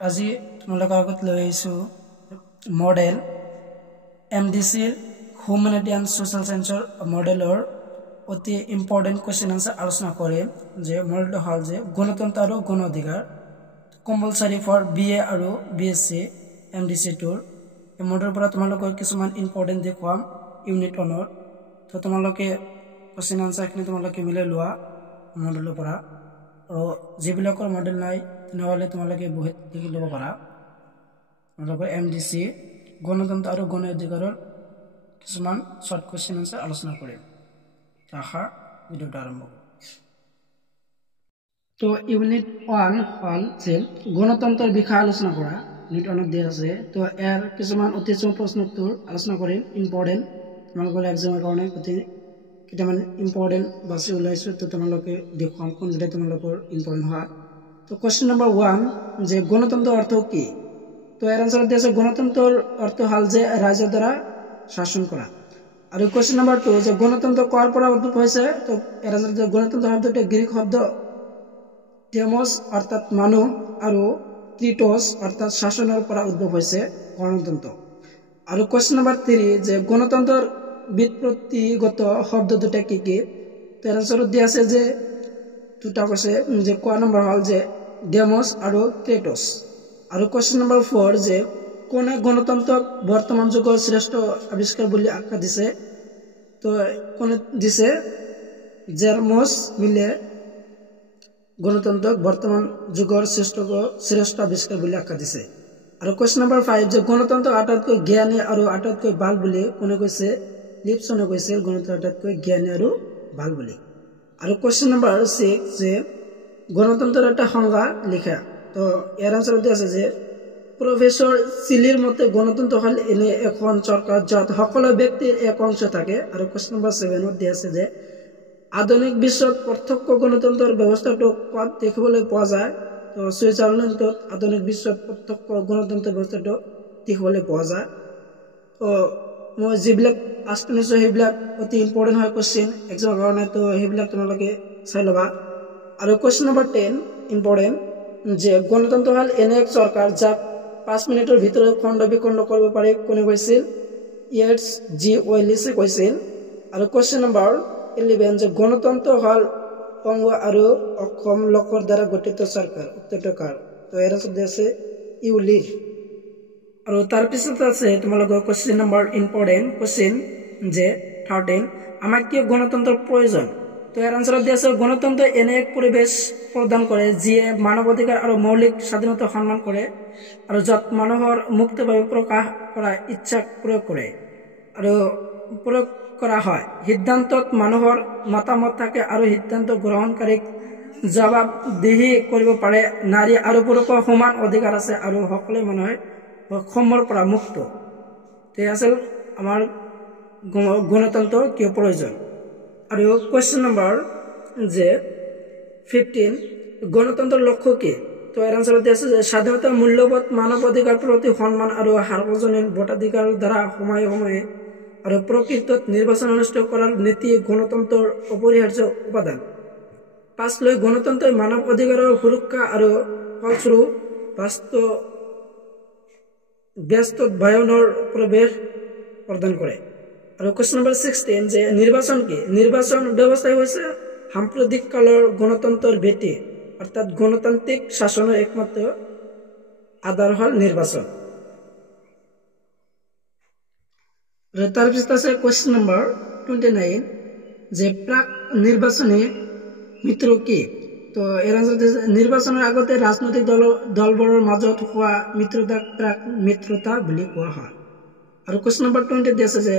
আজি তোমালোকৰ আগত লৈ আহিছোঁ মডেল MDCৰ হিউমেনিটি এণ্ড ছ'চিয়েল সায়েন্সৰ মডেলৰ অতি ইম্পৰ্টেণ্ট কুৱেশ্যন আনসাৰ আলোচনা কৰিম যে মডেলটো হ'ল যে গণতন্ত্ৰ আৰু গণ অধিকাৰ কম্পালসাৰী ফৰ BA আৰু BSc MDC টুৰ এই মডেলৰ পৰা তোমালোকৰ কিছুমান ইম্পৰ্টেণ্ট দেখুৱাম ইউনিট 1ৰ তো তোমালোকে কুৱেশ্যন আনসাৰখিনি তোমালোকে মিলাই লোৱা মডেলৰ পৰা আৰু যিবিলাকৰ মডেল নাই তেনেহ'লে তোমালোকে বহি লিখি ল'ব পাৰা তোমালোকৰ MDC গণতন্ত্ৰ আৰু গণ অধিকাৰৰ কিছুমান শৰ্ট কুৱেশ্যন আনসাৰ আলোচনা কৰিম আশা ভিডিঅ'টো আৰম্ভ কৰোঁ তো ইউনিট 1 হ'ল যে গণতন্ত্ৰৰ বিষয়ে আলোচনা কৰা ইউনিট 1ত দিয়া আছে তো ইয়াৰ কিছুমান অতি প্ৰশ্ন উত্তৰ আলোচনা কৰিম ইম্পৰ্টেণ্ট তোমালোকৰ এক্সামৰ কাৰণে অতি কেইটামান ইম্পৰ্টেণ্ট বাছি ওলাইছোঁ তো তোমালোকে দেখুৱাম কোনকেইটা তোমালোকৰ ইম্পৰ্টেণ্ট হয় তো কুৱেশ্যন নম্বৰ 1 যে গণতন্ত্ৰৰ অৰ্থ কি তো ইয়াৰ আনসাৰত দিয়া আছে গণতন্ত্ৰৰ অৰ্থ হ'ল যে ৰাইজৰ দ্বাৰা শাসন কৰা আৰু কুৱেশ্যন নম্বৰ 2 যে গণতন্ত্ৰ কৰ পৰা উদ্ভৱ হৈছে তো ইয়াৰ আনসাৰত গণতন্ত্ৰ শব্দটো গ্ৰীক শব্দ ডেমোস অৰ্থাৎ মানুহ আৰু ক্ৰিটোস অৰ্থাৎ শাসনৰ পৰা উদ্ভৱ হৈছে গণতন্ত্ৰ আৰু কুৱেশ্যন নম্বৰ 3 যে গণতন্ত্ৰৰ ব্যুৎপত্তিগত শব্দ দুটা কি কি তো ইয়াৰ আনসাৰত দিয়া আছে যে দুটা কৈছে যে কোৱা নম্বৰ হ'ল যে ডেমোস আৰু ক্ৰিটোস আৰু কুৱেশ্যন নম্বৰ 4 যে কোনে গণতন্ত্ৰক বৰ্তমান যুগৰ শ্ৰেষ্ঠ আৱিষ্কাৰ বুলি আখ্যা দিছে তো কোনে দিছে জেৰমছ মিলে গণতন্ত্ৰক বৰ্তমান যুগৰ শ্ৰেষ্ঠ আৱিষ্কাৰ বুলি আখ্যা দিছে আৰু কুৱেশ্যন নম্বৰ 5 যে গণতন্ত্ৰ আটাইতকৈ জ্ঞানী আৰু আটাইতকৈ ভাল বুলি কোনে কৈছে লিপছনে কৈছিল গণতন্ত্ৰ আটাইতকৈ জ্ঞানী আৰু ভাল বুলি আৰু কুৱেশ্যন নম্বৰ 6 যে গণতন্ত্ৰৰ এটা সংজ্ঞা লিখা তো ইয়াৰ আনসাৰ দিয়া আছে যে প্ৰফেসৰ চিলিৰ মতে গণতন্ত্ৰ হ'ল এনে এখন চৰকাৰ য'ত সকলো ব্যক্তিৰ এক অংশ থাকে আৰু কুৱেশ্যন নম্বৰ 7ত দিয়া আছে যে আধুনিক বিশ্বত প্ৰত্যক্ষ গণতন্ত্ৰৰ ব্যৱস্থাটো ক'ত দেখিবলৈ পোৱা যায় তো ছুইজাৰলেণ্ডত আধুনিক বিশ্বত প্ৰত্যক্ষ গণতন্ত্ৰ ব্যৱস্থাটো দেখিবলৈ পোৱা যায় তো মই যিবিলাক আলোচনা সেইবিলাক অতি ইম্পৰ্টেণ্ট হয় কুৱেশ্যন এক্সামৰ কাৰণে তো সেইবিলাক তোমালোকে চাই ল'বা আৰু কুৱেশ্যন নম্বৰ 10 ইম্পৰ্টেণ্ট যে গণতন্ত্ৰ হ'ল এনে এক চৰকাৰ যাক 5 মিনিটৰ ভিতৰত খণ্ড বিখণ্ড কৰিব পাৰি কোনে কৈছিল ইয়েটছ জি ওয়েলিছে কৈছিল আৰু কুৱেশ্যন নম্বৰ 11 যে গণতন্ত্ৰ হ'ল অংগ আৰু অক্ষম লোকৰ দ্বাৰা গঠিত চৰকাৰ উত্তৰকাৰ তো এৰ আছে ইউলি আৰু তাৰ পিছত আছে তোমালোকৰ কুৱেশ্যন নম্বৰ ইম্পৰ্টেণ্ট কুৱেশ্যন যে 13 আমাক কিয় গণতন্ত্ৰৰ প্ৰয়োজন তো এৰ আনসাৰ দিয়া আছে গণতন্ত্ৰ এনে এক পৰিবেশ প্ৰদান কৰে যিয়ে মানৱ অধিকাৰ আৰু মৌলিক স্বাধীনতা সন্মান কৰে আৰু য'ত মানুহৰ মুক্তভাৱে প্ৰকাশ কৰা ইচ্ছা প্ৰয়োগ কৰে আৰু প্ৰয়োগ কৰা হয় সিদ্ধান্তত মানুহৰ মতামত থাকে আৰু সিদ্ধান্ত গ্ৰহণকাৰীক জবাবদিহি কৰিব পাৰে নাৰী আৰু পুৰুষৰ সমান অধিকাৰ আছে আৰু সকলো মানুহে বৈষম্যৰ পৰা মুক্ত এই আছিল আমাৰ গণতন্ত্ৰ কিয় প্ৰয়োজন আৰু কুৱেশ্যন নম্বৰ যে 15 গণতন্ত্ৰৰ লক্ষ্য কি তো এৰ আনসাৰ দিয়া আছে যে স্বাধীনতা মূল্যবোধ মানৱ অধিকাৰ প্ৰতি সন্মান আৰু সাৰ্বজনীন ভোটাধিকাৰৰ দ্বাৰা সময়ে সময়ে আৰু প্ৰকৃতত নিৰ্বাচন অনুষ্ঠিত কৰাৰ নীতি গণতন্ত্ৰৰ অপৰিহাৰ্য উপাদান 5 গণতন্ত্ৰই মানৱ অধিকাৰৰ সুৰক্ষা আৰু ফলস্বৰূপ বাস্তৱায়নৰ প্ৰৱেশ প্ৰদান কৰে আৰু কুৱেশ্যন নম্বৰ 16 যে নিৰ্বাচন কি নিৰ্বাচন ব্যৱস্থাই হৈছে সাম্প্ৰতিক কালৰ গণতন্ত্ৰৰ ভেটি অৰ্থাৎ গণতান্ত্ৰিক শাসনৰ একমাত্ৰ আধাৰ হ'ল নিৰ্বাচন তাৰ পিছত আছে কুৱেশ্যন নম্বৰ 29 যে প্ৰাক নিৰ্বাচনী মিত্ৰ কি তো এৰ আনসাৰ নিৰ্বাচনৰ আগতে ৰাজনৈতিক দলবোৰৰ মাজত হোৱা মিত্ৰতাক প্ৰাক মিত্ৰতা বুলি কোৱা হয় আৰু কুৱেশ্যন নম্বৰ 20 দিয়া আছে যে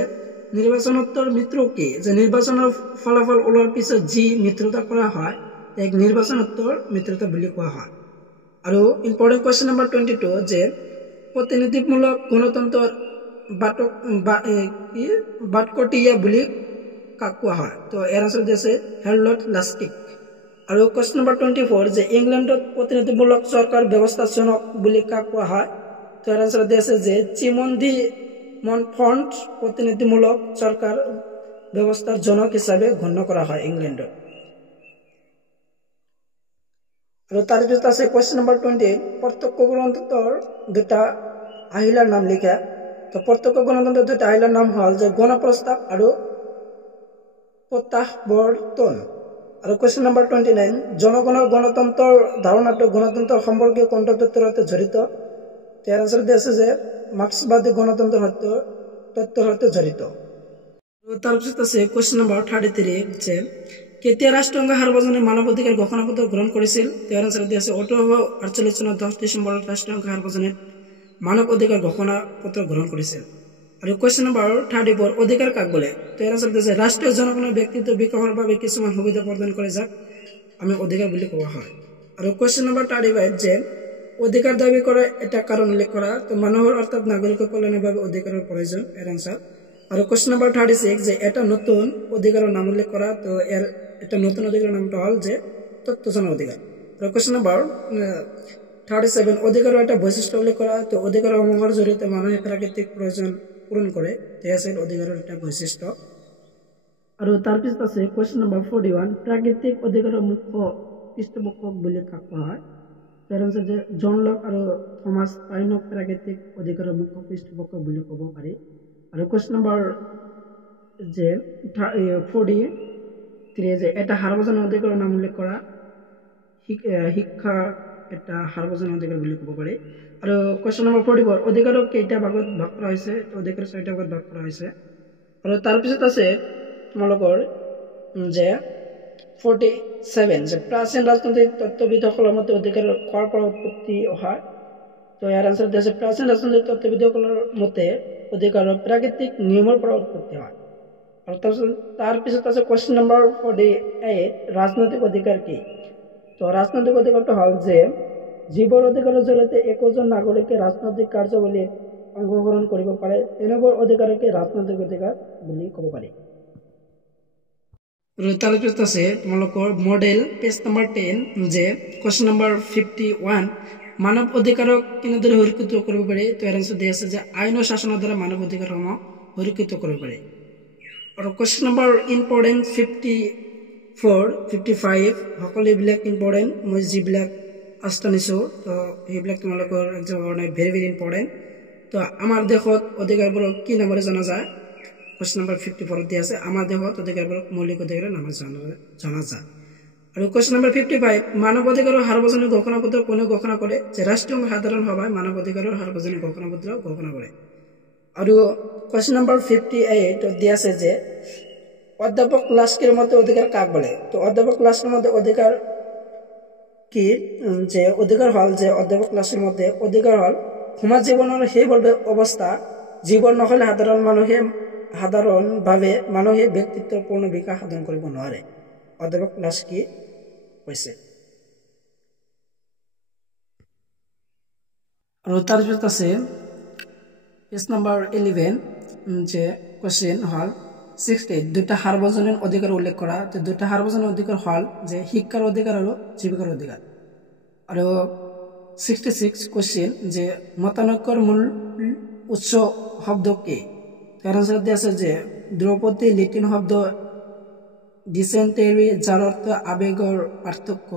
নিৰ্বাচনোত্তৰ মিত্ৰ কি যে নিৰ্বাচনৰ ফলাফল ওলোৱাৰ পিছত যি মিত্ৰতা কৰা হয় এক নিৰ্বাচনোত্তৰ মিত্ৰতা বুলি কোৱা হয় আৰু ইম্পৰ্টেণ্ট কুৱেশ্যন নম্বৰ 22 যে প্ৰতিনিধিমূলক গণতন্ত্ৰৰ বাটকটীয়া বুলি কাক কোৱা হয় তো এৰ আনসাৰ দিছে হেৰল্ড লাস্কিক আৰু কুৱেশ্যন নম্বৰ 24 যে ইংলেণ্ডত প্ৰতিনিধিমূলক চৰকাৰ ব্যৱস্থা জনক বুলি কাক কোৱা হয় তো এৰ আনসাৰ দিছে যে চিমন্দি মনফন্ট প্ৰতিনিধিমূলক চৰকাৰ ব্যৱস্থাৰ জনক হিচাপে গণ্য কৰা হয় ইংলেণ্ডত আৰু তাৰ পিছত আছে কোৱেশ্চন নম্বৰ 20 প্ৰত্যক্ষ গণতন্ত্ৰৰ দুটা আহিলাৰ নাম লিখা তো প্ৰত্যক্ষ গণতন্ত্ৰৰ দুটা আহিলাৰ নাম হ'ল যে গণপ্ৰস্তাৱ আৰু প্ৰত্যাৱৰ্তন আৰু কোৱেশ্চন নম্বৰ 29 জনগণৰ গণতন্ত্ৰৰ ধাৰণাটো গণতন্ত্ৰ সম্পৰ্কীয় কোনটো তত্ত্বৰ সৈতে জড়িত ইয়াৰ আনসাৰ আছে যে মাৰ্ক্সবাদী গণতন্ত্ৰৰ তত্ত্বৰ সৈতে জড়িত আৰু তাৰ পিছত আছে কোৱেশ্চন নম্বৰ 33 যে কেতিয়া ৰাষ্ট্ৰসংঘ সাৰ্বজনীন মানৱ অধিকাৰ ঘোষণাপত্ৰ গ্ৰহণ কৰিছিল ইয়াৰ আনসাৰ আছে 1848 চনৰ 10 ডিচেম্বৰত ৰাষ্ট্ৰসংঘ সাৰ্বজনীন মানৱ অধিকাৰ ঘোষণাপত্ৰ গ্ৰহণ কৰিছিল আৰু কোৱেশ্চন নম্বৰ 34 অধিকাৰ কাক বোলে ইয়াৰ আনসাৰ আছে ৰাষ্ট্ৰীয় জনগণৰ ব্যক্তিত্ব বিকাশৰ বাবে কিছুমান সুবিধা প্ৰদান কৰে যাক আমি অধিকাৰ বুলি কোৱা হয় আৰু কোৱেশ্চন নম্বৰ 35 যে অধিকাৰ দাবী কৰা এটা কাৰণ উল্লেখ কৰা তো মানুহৰ অৰ্থাৎ নাগৰিকৰ কল্যাণৰ বাবে অধিকাৰৰ প্ৰয়োজন এৰ আনসাৰ আৰু কোৱেশ্চন নম্বৰ 36 যে এটা নতুন অধিকাৰৰ নাম উল্লেখ কৰা তো এৰ এটা নতুন অধিকাৰৰ নামটো হ'ল যে তথ্য জনাৰ অধিকাৰ আৰু কোৱেশ্চন নম্বৰ 37 অধিকাৰৰ এটা বৈশিষ্ট্য উল্লেখ কৰা তো অধিকাৰসমূহৰ জৰিয়তে মানুহে প্ৰাকৃতিক প্ৰয়োজন পূৰণ কৰে এয়া আছিল অধিকাৰৰ এটা বৈশিষ্ট্য আৰু তাৰ পিছত আছে কোৱেশ্চন নম্বৰ 41 প্ৰাকৃতিক অধিকাৰৰ মুখ্য পৃষ্ঠপোষক বুলি কোৱা হয় তাৰ আনসাৰ যে জন লক আৰু থমাস পাইনক প্ৰাকৃতিক অধিকাৰৰ মুখ্য পৃষ্ঠপোষক বুলি ক'ব পাৰি আৰু কোৱেশ্চন নম্বৰ যে 43 যে এটা সাৰ্বজনীন অধিকাৰৰ নাম উল্লেখ কৰা শিক্ষা এটা সাৰ্বজনীন অধিকাৰ বুলি ক'ব পাৰি আৰু কোৱেশ্চন নম্বৰ 44 অধিকাৰক কেইটা ভাগত ভাগ কৰা হৈছে অধিকাৰ 6টা ভাগত ভাগ কৰা হৈছে আৰু তাৰ পিছত আছে তোমালোকৰ যে 47 যে প্ৰাচীন ৰাজনৈতিক তত্ত্ববিদসকলৰ মতে অধিকাৰৰ কৰ পৰা উৎপত্তি হয় তো ইয়াৰ আনসাৰ আছে প্ৰাচীন ৰাজনৈতিক তত্ত্ববিদসকলৰ মতে অধিকাৰৰ প্ৰাকৃতিক নিয়মৰ পৰা উৎপত্তি হয় আৰু তাৰ পিছত আছে কোৱেশ্চন নম্বৰ 48 ৰাজনৈতিক অধিকাৰ কি তো ৰাজনৈতিক অধিকাৰটো হ'ল যে জীৱৰ অধিকাৰৰ জৰিয়তে একোজন নাগৰিকে ৰাজনৈতিক কাৰ্যাৱলীত অংশগ্ৰহণ কৰিব পাৰে তেনেবোৰ অধিকাৰকে ৰাজনৈতিক অধিকাৰ বুলি ক'ব পাৰি আৰু তাৰ পিছত আছে তোমালোকৰ মডেল পেজ নম্বৰ 10 যে কোৱেশ্চন নম্বৰ 51 মানৱ অধিকাৰক কেনেদৰে সুৰক্ষিত কৰিব পাৰি তো ইয়াৰ আনসাৰ আছে যে আইন আৰু শাসনৰ দ্বাৰা মানৱ অধিকাৰসমূহ সুৰক্ষিত কৰিব পাৰি আৰু কোৱেশ্চন নম্বৰ ইম্পৰ্টেণ্ট 54 55 সকলো এইবিলাক ইম্পৰ্টেণ্ট মই যিবিলাক আনিছোঁ তো সেইবিলাক তোমালোকৰ এক্সামৰ কাৰণে ভেৰি ভেৰি ইম্পৰ্টেণ্ট তো আমাৰ দেশত অধিকাৰবোৰক কি নামেৰে জনা যায় কোৱেশ্চন নম্বৰ 54 দিয়া আছে আমাৰ দেশত অধিকাৰবোৰক মৌলিক অধিকাৰৰ নামেৰে জনা যায় আৰু কোৱেশ্চন নম্বৰ 55 মানৱ অধিকাৰৰ সাৰ্বজনীন ঘোষণাপত্ৰ কোনে ঘোষণা কৰে যে ৰাষ্ট্ৰীয় সাধাৰণ সভাই মানৱ অধিকাৰৰ সাৰ্বজনীন ঘোষণাপত্ৰ ঘোষণা কৰে আৰু কোৱেশ্চন নম্বৰ 58 দিয়া আছে যে অধ্যাপক লাস্কিৰ মতে অধিকাৰ কাক বলে তো অধ্যাপক লাস্কিৰ মতে অধিকাৰ কি যে অধিকাৰ হ'ল যে অধ্যাপক লাস্কিৰ মতে অধিকাৰ হ'ল সমাজ জীৱনৰ সেই অৱস্থা জীৱন নহলে সাধাৰণভাৱে মানুহে ব্যক্তিত্বৰ পূৰ্ণ বিকাশ সাধন কৰিব নোৱাৰে অধ্যাপক লাস্কি কৈছে আৰু তাৰ পিছত আছে পেজ নম্বৰ 11 যে কোৱেশ্চন হ'ল 60 দুটা সাৰ্বজনীন অধিকাৰ উল্লেখ কৰা তো দুটা সাৰ্বজনীন অধিকাৰ হ'ল যে শিক্ষাৰ অধিকাৰ আৰু জীৱিকাৰ অধিকাৰ আৰু 66 কোৱেশ্চন যে মতানৈক্যৰ মূল উৎস শব্দ কি তাৰ আনসাৰ দিয়া আছে যে দ্ৰৌপদী লেটিন শব্দ ডিসেন্টেৰি যাৰ অৰ্থ আবেগৰ পাৰ্থক্য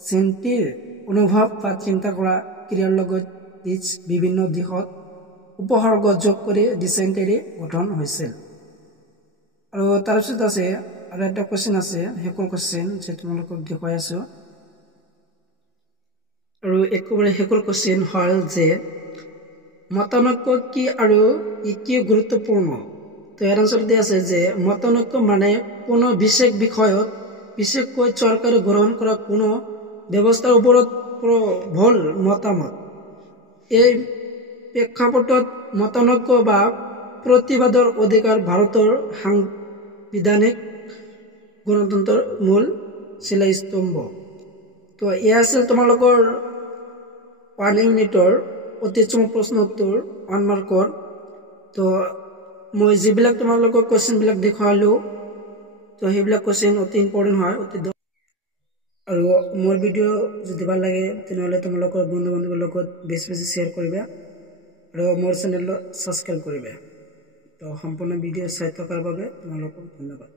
চেণ্টিৰ অনুভৱ বা চিন্তা কৰা ক্ৰিয়াৰ লগত বিভিন্ন দিশত উপসৰ্গ যোগ কৰি ডিসেন্টেৰি গঠন হৈছিল আৰু তাৰপিছত আছে আৰু এটা কোৱেশ্চন আছে হেকৰ কোৱেশ্চন যে তোমালোকক দেখুৱাই আছো আৰু একেবাৰে হেকৰ কোৱেশ্চন হ'ল যে মতানৈক্য কি আৰু ই কি গুৰুত্বপূৰ্ণ তো ইয়াৰ আনসাৰ দিয়া আছে যে মতানৈক্য মানে কোনো বিশেষ বিষয়ত বিশেষকৈ চৰকাৰে গ্ৰহণ কৰা কোনো ব্যৱস্থাৰ ওপৰত ভুল মতামত এই প্ৰেক্ষাপটত মতানৈক্য বা প্ৰতিবাদৰ অধিকাৰ ভাৰতৰ সাংবিধানিক গণতন্ত্ৰৰ মূল শিলাস্তম্ভ তো এয়া আছিল তোমালোকৰ 1 ইউনিটৰ অতি চমক প্ৰশ্ন উত্তৰ 1 মাৰ্কৰ তো মই যিবিলাক তোমালোকক কোৱেশ্চনবিলাক দেখুৱালো তো সেইবিলাক কোৱেশ্চন অতি ইম্পৰ্টেণ্ট হয় অতি আৰু মোৰ ভিডিঅ' যদি ভাল লাগে তেনেহ'লে তোমালোকৰ বন্ধু বান্ধৱীৰ লগত বেছি বেছি শ্বেয়াৰ কৰিবা আৰু মোৰ চেনেলটো ছাবস্ক্ৰাইব কৰিবা তো সম্পূৰ্ণ ভিডিঅ' চাই থকাৰ বাবে তোমালোকক ধন্যবাদ